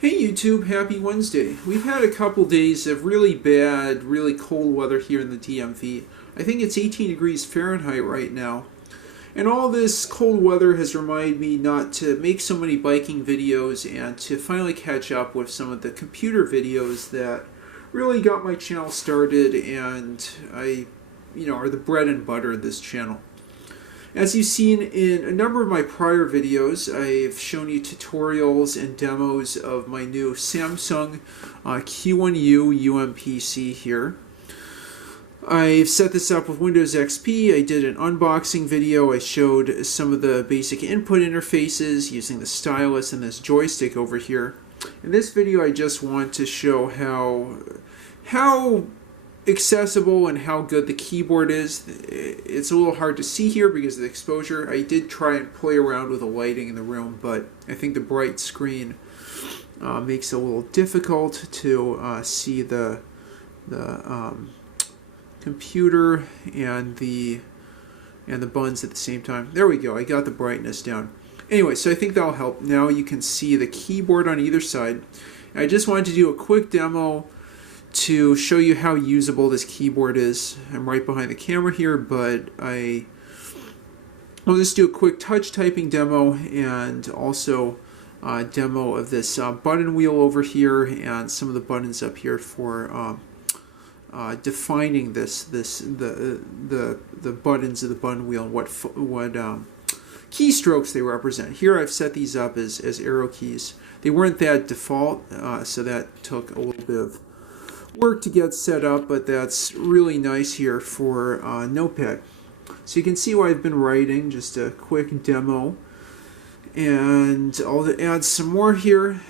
Hey YouTube, happy Wednesday. We've had a couple days of really bad, really cold weather here in the DMV. I think it's 18 degrees Fahrenheit right now. And all this cold weather has reminded me not to make so many biking videos and to finally catch up with some of the computer videos that really got my channel started and are the bread and butter of this channel. As you've seen in a number of my prior videos, I've shown you tutorials and demos of my new Samsung Q1 UMPC here. I've set this up with Windows XP. I did an unboxing video. I showed some of the basic input interfaces using the stylus and this joystick over here. In this video, I just want to show how accessible and how good the keyboard is. It's a little hard to see here because of the exposure. I did try and play around with the lighting in the room, but I think the bright screen makes it a little difficult to see the computer and the buttons at the same time. There we go. I got the brightness down. Anyway, so I think that'll help. Now you can see the keyboard on either side. I just wanted to do a quick demo to show you how usable this keyboard is. I'm right behind the camera here, but I'll just do a quick touch typing demo and also a demo of this button wheel over here and some of the buttons up here for defining the buttons of the button wheel and what keystrokes they represent. Here I've set these up as arrow keys. They weren't that default, so that took a little bit of work to get set up, but that's really nice here for Notepad. So you can see what I've been writing, just a quick demo. And I'll add some more here.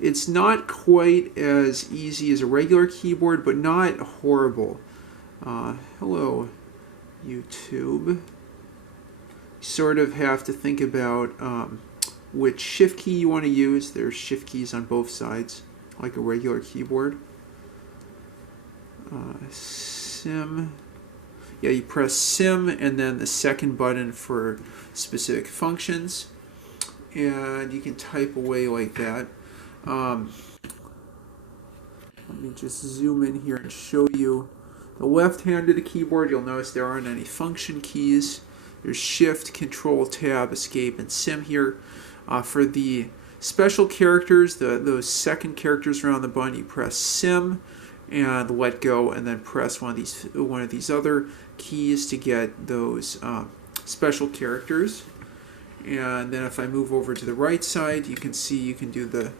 It's not quite as easy as a regular keyboard, but not horrible. Hello, YouTube. You sort of have to think about which shift key you want to use. There's shift keys on both sides, like a regular keyboard. Sim. Yeah, you press Sim and then the second button for specific functions. And you can type away like that. Let me just zoom in here and show you the left hand of the keyboard. You'll notice there aren't any function keys. There's Shift, Control, Tab, Escape, and Sim here. For the special characters, those second characters around the button, you press Sim and let go, and then press one of these other keys to get those special characters. And then if I move over to the right side, you can see you can do the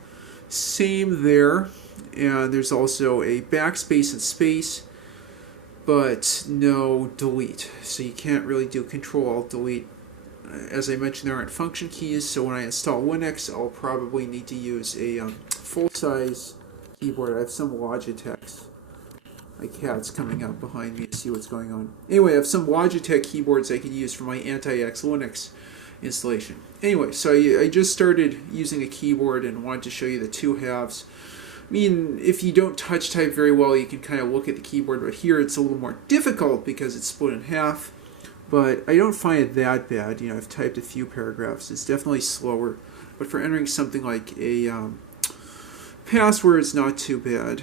same there. And there's also a backspace and space, but no delete. So you can't really do Control-Alt-Delete. As I mentioned, there aren't function keys, so when I install Linux, I'll probably need to use a full-size keyboard. I have some Logitechs. My cat's coming up behind me to see what's going on. Anyway, I have some Logitech keyboards I could use for my antiX Linux installation. Anyway, so I just started using a keyboard and wanted to show you the two halves. I mean, if you don't touch type very well, you can kind of look at the keyboard, but here it's a little more difficult because it's split in half. But I don't find it that bad. You know, I've typed a few paragraphs. It's definitely slower, but for entering something like a password, it's not too bad.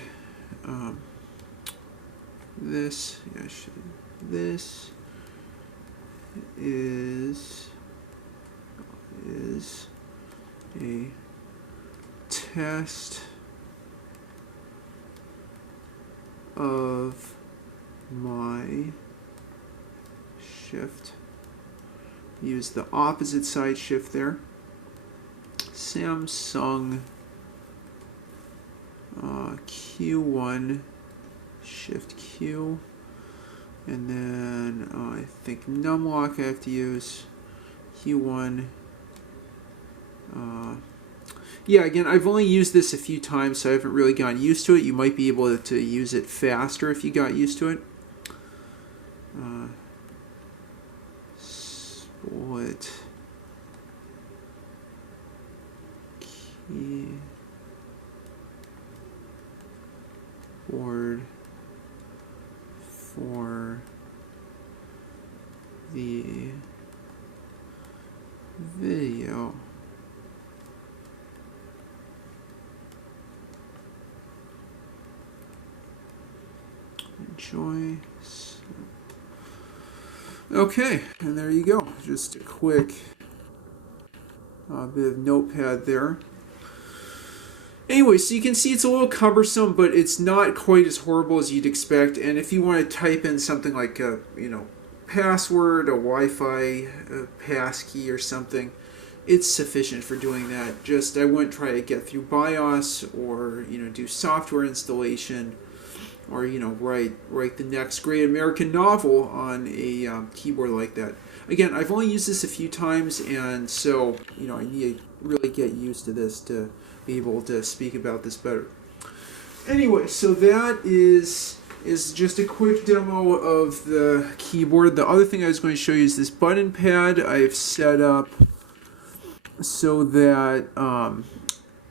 This is a test of my shift. Use the opposite side shift there. Samsung Q1 Shift Q, and then I think numlock I have to use. Q1. Yeah, again, I've only used this a few times, so I haven't really gotten used to it. You might be able to use it faster if you got used to it. Split keyboard for the video. Choice. Okay, and there you go. Just a quick bit of notepad there. Anyway, so you can see it's a little cumbersome, but it's not quite as horrible as you'd expect. And if you want to type in something like a, password, a Wi-Fi passkey or something, it's sufficient for doing that. Just I wouldn't try to get through BIOS or do software installation or write the next great American novel on a keyboard like that. Again, I've only used this a few times, and so I need to really get used to this to be able to speak about this better. Anyway, so that is just a quick demo of the keyboard. The other thing I was going to show you is this button pad I've set up so that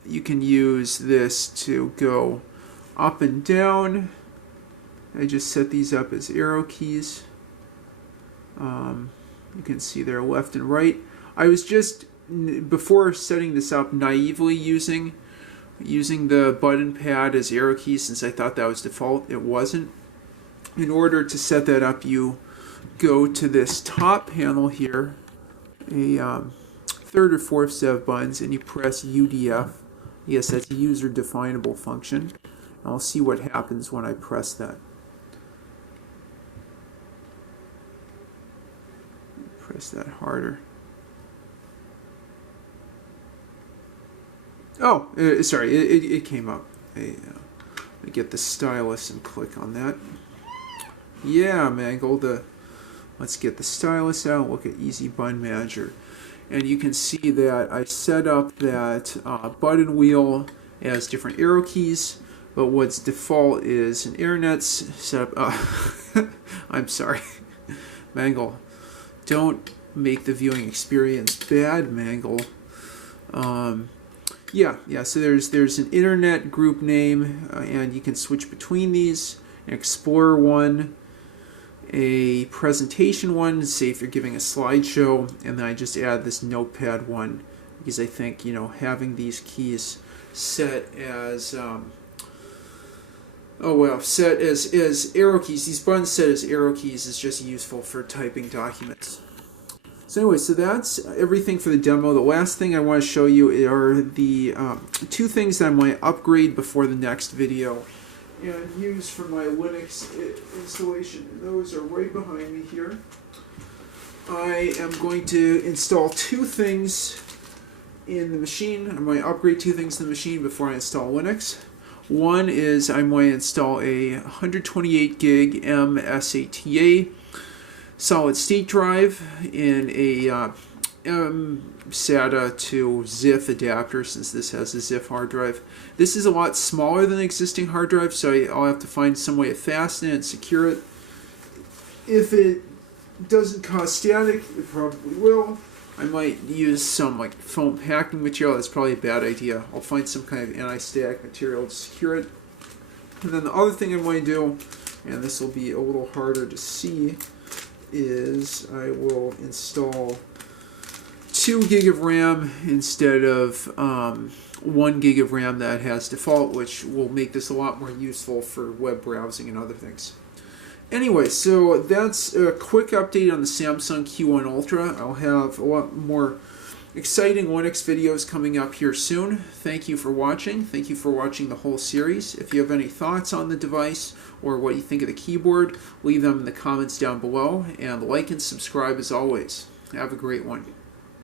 you can use this to go up and down. I just set these up as arrow keys. You can see there left and right. I was just, before setting this up, naively using the button pad as arrow keys since I thought that was default. It wasn't. In order to set that up, you go to this top panel here, a third or fourth set of buttons, and you press UDF. Yes, that's a user definable function. I'll see what happens when I press that. Press that harder. Oh, sorry, it came up. Let me get the stylus and click on that. Yeah, Mangle, let's get the stylus out, look at Easy Button Manager. And you can see that I set up that button wheel as different arrow keys, but what's default is an internet setup. I'm sorry, Mangle. Don't make the viewing experience bad, Mangle. Yeah, so there's an internet group name, and you can switch between these. An Explorer one, a presentation one, say if you're giving a slideshow, and then I just add this notepad one because I think having these keys set as set as arrow keys, these buttons set as arrow keys is just useful for typing documents. So anyway, so that's everything for the demo. The last thing I want to show you are the two things that I'm going to upgrade before the next video and use for my Linux installation. And those are right behind me here. I am going to install two things in the machine. I'm going to upgrade two things in the machine before I install Linux. One is I'm going to install a 128 gig MSATA solid state drive in a SATA to ZIF adapter, since this has a ZIF hard drive. This is a lot smaller than the existing hard drive, so I'll have to find some way to fasten it and secure it. If it doesn't cause static, it probably will. I might use some foam packing material. That's probably a bad idea. I'll find some kind of anti-static material to secure it. And then the other thing I'm going to do, and this will be a little harder to see, is I will install 2 gig of RAM instead of 1 gig of RAM that has default, which will make this a lot more useful for web browsing and other things. Anyway, so that's a quick update on the Samsung Q1 Ultra. I'll have a lot more exciting Linux videos coming up here soon. Thank you for watching. Thank you for watching the whole series. If you have any thoughts on the device or what you think of the keyboard, leave them in the comments down below, and like and subscribe as always. Have a great one.